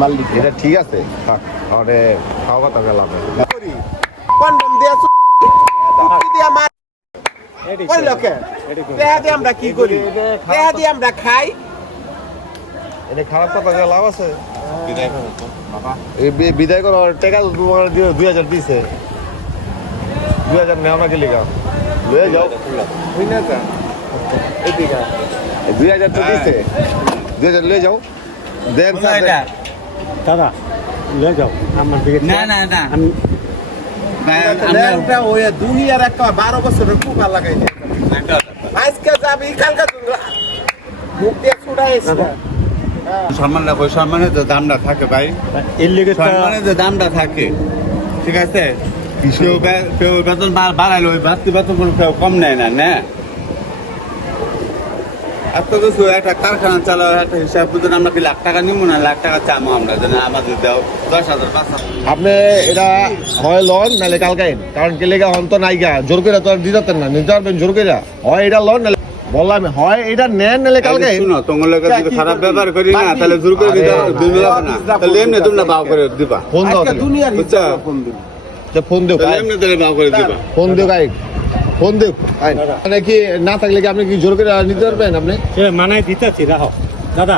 মালিক এটা ঠিক আছে থাক তাহলে খাওয়া কথা গেলাম কন্ডম দিয়া দিয়া মার ওই লোকে দেহা দিয়ে আমরা কি করি দেহা দিয়ে আমরা খাই এটা খারাপ কথা লাভ আছে বিদায় করো টাকা তোমার 2000 দিছে 2000 নেও না গেলি গা লয়ে যাও বুঝ না তা এদিকে 2000 তো দিছে 2000 লয়ে যাও দেন দাদা লয়ে যাও আমার দিকে না না না আমি ল্যাংটা ওই দুনিয়ার একটা 12 বছরের কুকা লাগাইছে আজকে যাবি কালকে মুখ দিয়ে ছুড়াই এসে সম্মান রাখো সম্মানের যে দামটা থাকে ভাই এর লেগে সম্মানের যে দামটা থাকে ঠিক আছে কেউ বেতন বাড়াইলো ওই বাড়তি বেতন কোনো কেউ কম নেয় না না এত কিছু একটা কারখানা চালাও একটা হিসাব বুঝুন আমরা কি লাখ টাকা নিবো না লাখ টাকা চামো আমরা যেন আমাদের দাও 10,000 5,000 আপনি এটা হয় লন নাহলে কালকাইন কারণ কে লেগা হন তো নাইগা জোর করে তো আর দিতেন না নিতে পারবেন জোর করে হয় এটা লন নাহলে বললাম হয় এটা নেন নাহলে কালকাইন শুনো তোমার লোকের যদি খারাপ ব্যবহার করি না তাহলে জোর করে দিতে হবে না তাহলে এমনি তোমরা বাও করে দিবা ফোন দাও আজকে দুনিয়ার বুঝছো? ফোন দিন ফোন দিও তাহলে এমনি তাহলে বাও করে দিবা ফোন দিও গাই ফোন দিও মানে কি না থাকলে কি আপনি কি জোর করে নিতে পারবেন আপনি সে মানায় দিতেছি রাখো দাদা